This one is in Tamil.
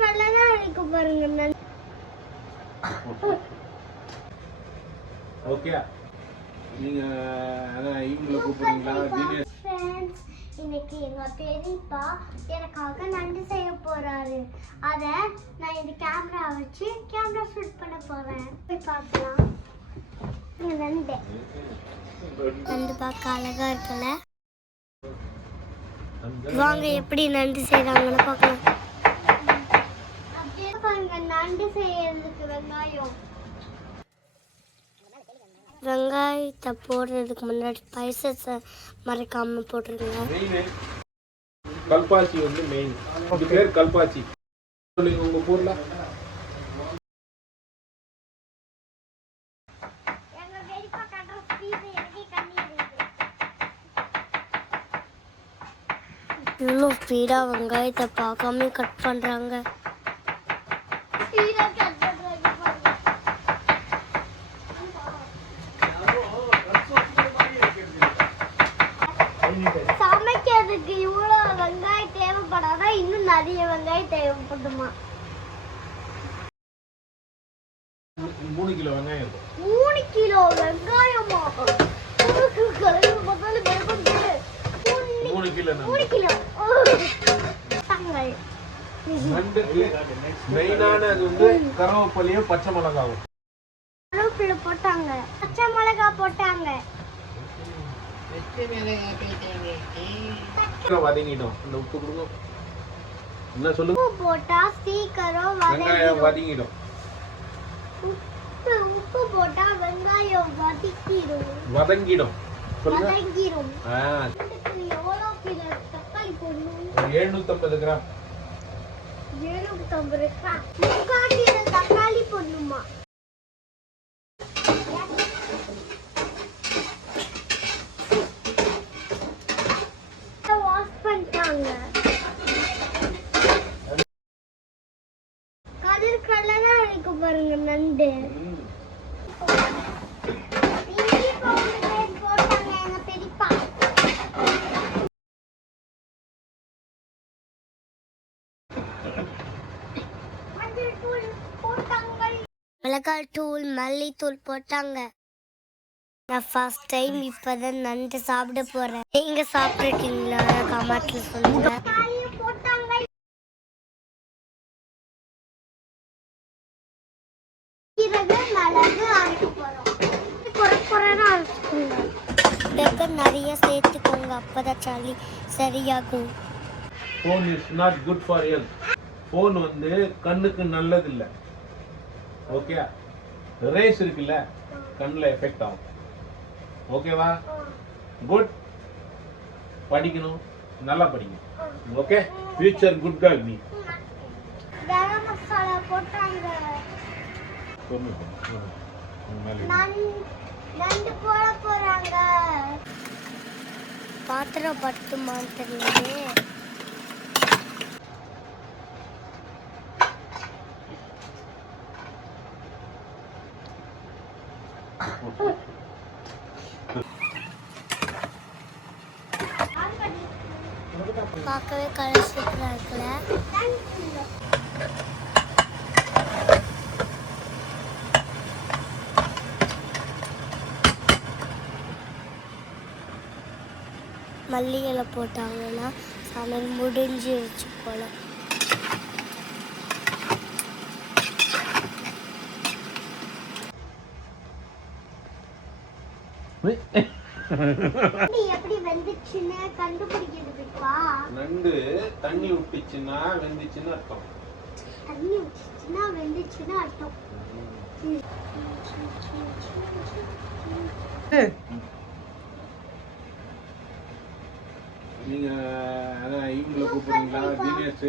கலரா இருக்கு பாருங்க. ஓகே, நீங்க அதான் ஈவினிங்ல கூப்பிடுறீங்களா? ஜீனியஸ் ஃப்ரெண்ட்ஸ், இன்னைக்கு எங்க பெரியப்பா எனக்காக நண்டு செய்ய போறாரு. அத நான் இந்த கேமரா வச்சு கேமரா ஷூட் பண்ண போறேன். போய் பார்க்கலாம். நண்டு பார்க்க அழகா இருக்குல்ல? வாங்க எப்படி நண்டு செய்யறாங்கன்னு பார்க்கலாம். அப்படியே பாருங்க, நண்டு செய்யறதுக்கு வெங்காயத்தை போடுறதுக்கு முன்னாடி ஸ்பைசஸ் மறக்காம போட்டுருங்க. கல்பாச்சி வந்து மெயின். இது பேர் கல்பாச்சி. சொல்லுங்க உங்க ஊர்ல. இவ்வளோ ஸ்பீடாக வெங்காயத்தை பார்க்காம கட் பண்ணுறாங்க. சமைக்கிறதுக்கு இவ்வளோ வெங்காயம் தேவைப்படாதா? இன்னும் நிறைய வெங்காயம் தேவைப்படுமா? 3 கிலோ வெங்காயம். 3 கிலோ வெங்காயமா? 3 கிலோ. நண்டுக்கு மெயினான அது வந்து கருவேப்பிலையும் பச்சை மிளகாவும். கருவேப்பிலை போட்டாங்க, பச்சை மிளகா போட்டாங்க. வதங்கிடும். இந்த உப்பு கொடுங்க. என்ன சொல்லுங்க? உப்பு போட்டா சீக்கிரம் வெங்காயம் வதங்கிடும். உப்பு போட்டா வெங்காயம் வதங்கிடும். சொல்லுங்க. வதங்கிடும். எவ்வளவு கிலோ தக்காளி போடணும்? 750 கிராம். 750 கிராம். 3/4 கிலோ தக்காளி போடணுமா? வாஷ் பண்ணிட்டாங்க. கலர் கலரா இருக்கு பாருங்க நண்டு. மிளகாய் தூள், மல்லித்தூள் போட்டாங்க. நான் ஃபர்ஸ்ட் டைம் இப்பதான் நண்டு சாப்பிட போறேன். நீங்க சாப்பிட்டுருக்கீங்களா? கமெண்ட்ல சொல்லுங்க. நிறைய சேர்த்துக்கோங்க, அப்பதான் சளி சரியாகும். Phone is not good for health. Phone வந்து கண்ணுக்கு நல்லது இல்ல. ஓகே, ரேஸ் இருக்குல்ல, கண்ணுல எஃபெக்ட் ஆகும். ஓகேவா? குட். படிக்கணும், நல்லா படிங்க. ஓகே, ஃபியூச்சர் குட் கேர்ள் நீ. கரம் மசாலா போட்டாங்க. நண்டு போட போறாங்க. பாத்திரம் பட்டுமான்னு தெரியலையே. பார்க்கவே கலர் சூப்பரா இருக்குல்ல? மல்லி இலை போட்டாங்கன்னா சமையல் முடிஞ்சிருச்சு போல. எப்படி வெந்துச்சுன்னு கண்டுபிடிக்கிறதுப்பா? நண்டு தண்ணி ஊத்திச்சுன்னா வெந்துச்சுன்னு அர்த்தம். தண்ணி ஊத்திச்சுன்னா வெந்துச்சுன்னு அர்த்தம். நீங்க அதான் ஈவினிங்ல கூப்பிடுறீங்களா? ஜீனியஸ்